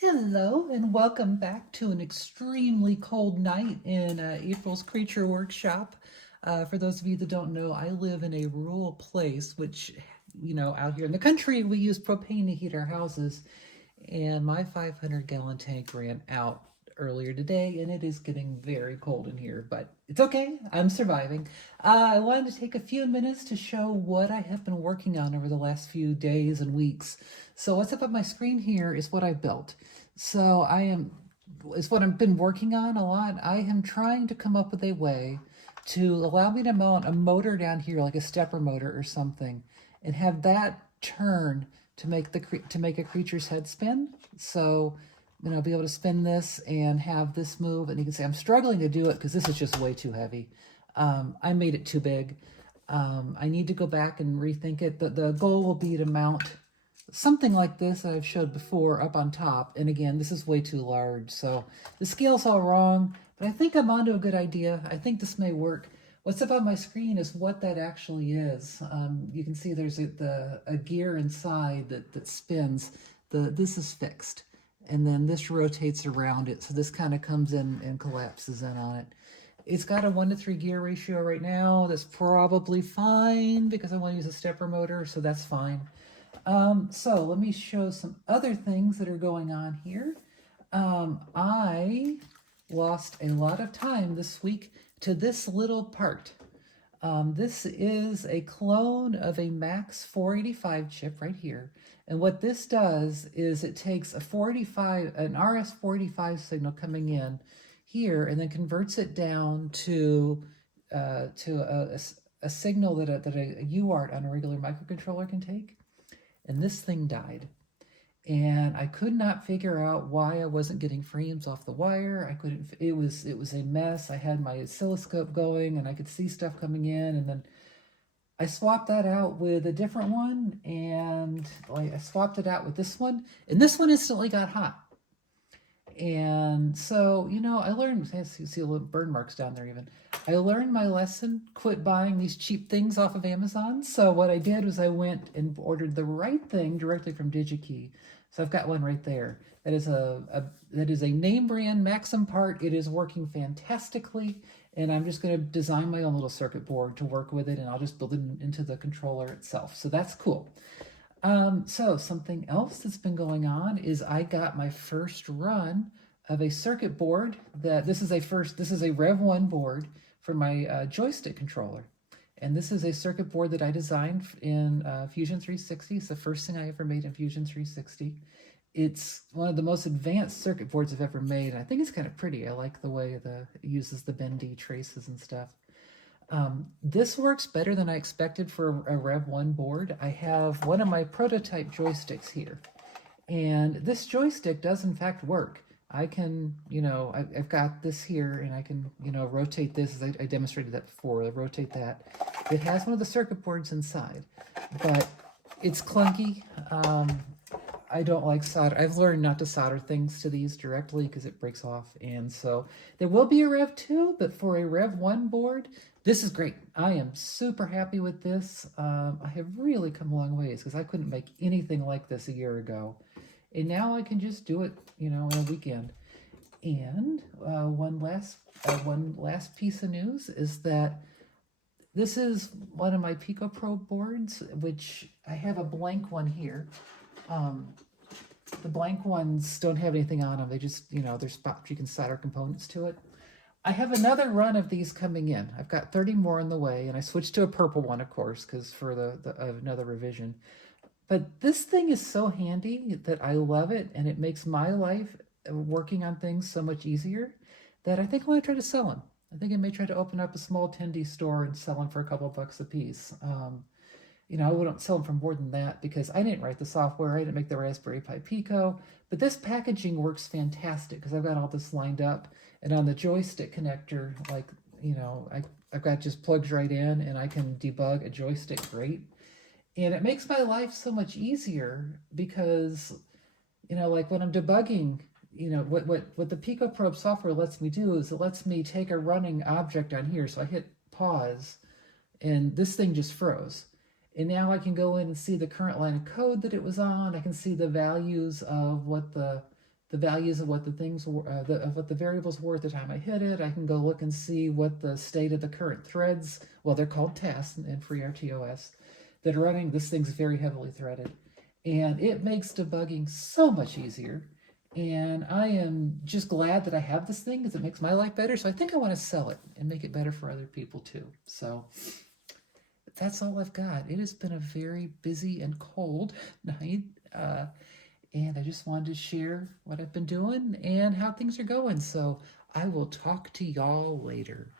Hello and welcome back to an extremely cold night in April's Creature Workshop. For those of you that don't know, I live in a rural place, which, out here in the country, we use propane to heat our houses. And my 500-gallon tank ran out earlier today, and it is getting very cold in here, but it's okay. I'm surviving. I wanted to take a few minutes to show what I have been working on over the last few days and weeks. So what's up on my screen here is what I built. So is what I've been working on a lot. I am trying to come up with a way to allow me to mount a motor down here, like a stepper motor or something, and have that turn to make a creature's head spin. So, be able to spin this and have this move. And you can say I'm struggling to do it because this is just way too heavy. I made it too big. I need to go back and rethink it. The goal will be to mount something like this that I've showed before up on top. And again, this is way too large. So the scale's all wrong, but I think I'm onto a good idea. I think this may work. What's up on my screen is what that actually is. You can see there's a gear inside that spins. This is fixed, and then this rotates around it. So this kind of comes in and collapses in on it. It's got a 1-to-3 gear ratio right now. That's probably fine because I want to use a stepper motor, so that's fine. So let me show some other things that are going on here. I lost a lot of time this week to this little part. This is a clone of a Max 485 chip right here. And what this does is it takes an RS-485 signal coming in here and then converts it down to a signal that a UART on a regular microcontroller can take. And this thing died. And I could not figure out why I wasn't getting frames off the wire. It was a mess. I had my oscilloscope going and I could see stuff coming in, and then I swapped that out with a different one, and I swapped it out with this one, and this one instantly got hot. And so, I learned, you see a little burn marks down there even. I learned my lesson, quit buying these cheap things off of Amazon. So what I did was I went and ordered the right thing directly from DigiKey. So I've got one right there. That is a name brand Maxim part. It is working fantastically. And I'm just going to design my own little circuit board to work with it, and I'll just build it into the controller itself. So that's cool. So something else that's been going on is I got my first run of a circuit board this is a Rev 1 board for my joystick controller. And this is a circuit board that I designed in Fusion 360. It's the first thing I ever made in Fusion 360. It's one of the most advanced circuit boards I've ever made. And I think it's kind of pretty. I like the way it uses the bendy traces and stuff. This works better than I expected for a Rev 1 board. I have one of my prototype joysticks here, and this joystick does in fact work. I can, I've got this here, and I can, rotate this, as I demonstrated that before. I rotate that. It has one of the circuit boards inside, but it's clunky. I don't like solder. I've learned not to solder things to these directly because it breaks off. And so there will be a Rev 2, but for a Rev 1 board, this is great. I am super happy with this. I have really come a long ways because I couldn't make anything like this a year ago. And now I can just do it, in a weekend. And one last piece of news is that this is one of my PicoPro boards, which I have a blank one here. The blank ones don't have anything on them. They just, there's spots you can solder components to it. I have another run of these coming in. I've got 30 more on the way, and I switched to a purple one, of course, because for another revision. But this thing is so handy that I love it, and it makes my life working on things so much easier that I think I want to try to sell them. I think I may try to open up a small 10D store and sell them for a couple bucks a piece. I wouldn't sell them for more than that because I didn't write the software. I didn't make the Raspberry Pi Pico. But this packaging works fantastic because I've got all this lined up. And on the joystick connector, I've got just plugs right in, and I can debug a joystick great. And it makes my life so much easier because, like when I'm debugging, what the PicoProbe software lets me do is it lets me take a running object on here. So I hit pause, and this thing just froze. And now I can go in and see the current line of code that it was on. I can see the values of what the the values of what the things were, of what the variables were at the time I hit it. I can go look and see what the state of the current threads, well, they're called tasks in FreeRTOS, that are running. This thing's very heavily threaded, and it makes debugging so much easier. And I am just glad that I have this thing because it makes my life better. So I think I want to sell it and make it better for other people too. So that's all I've got. It has been a very busy and cold night. And I just wanted to share what I've been doing and how things are going. So I will talk to y'all later.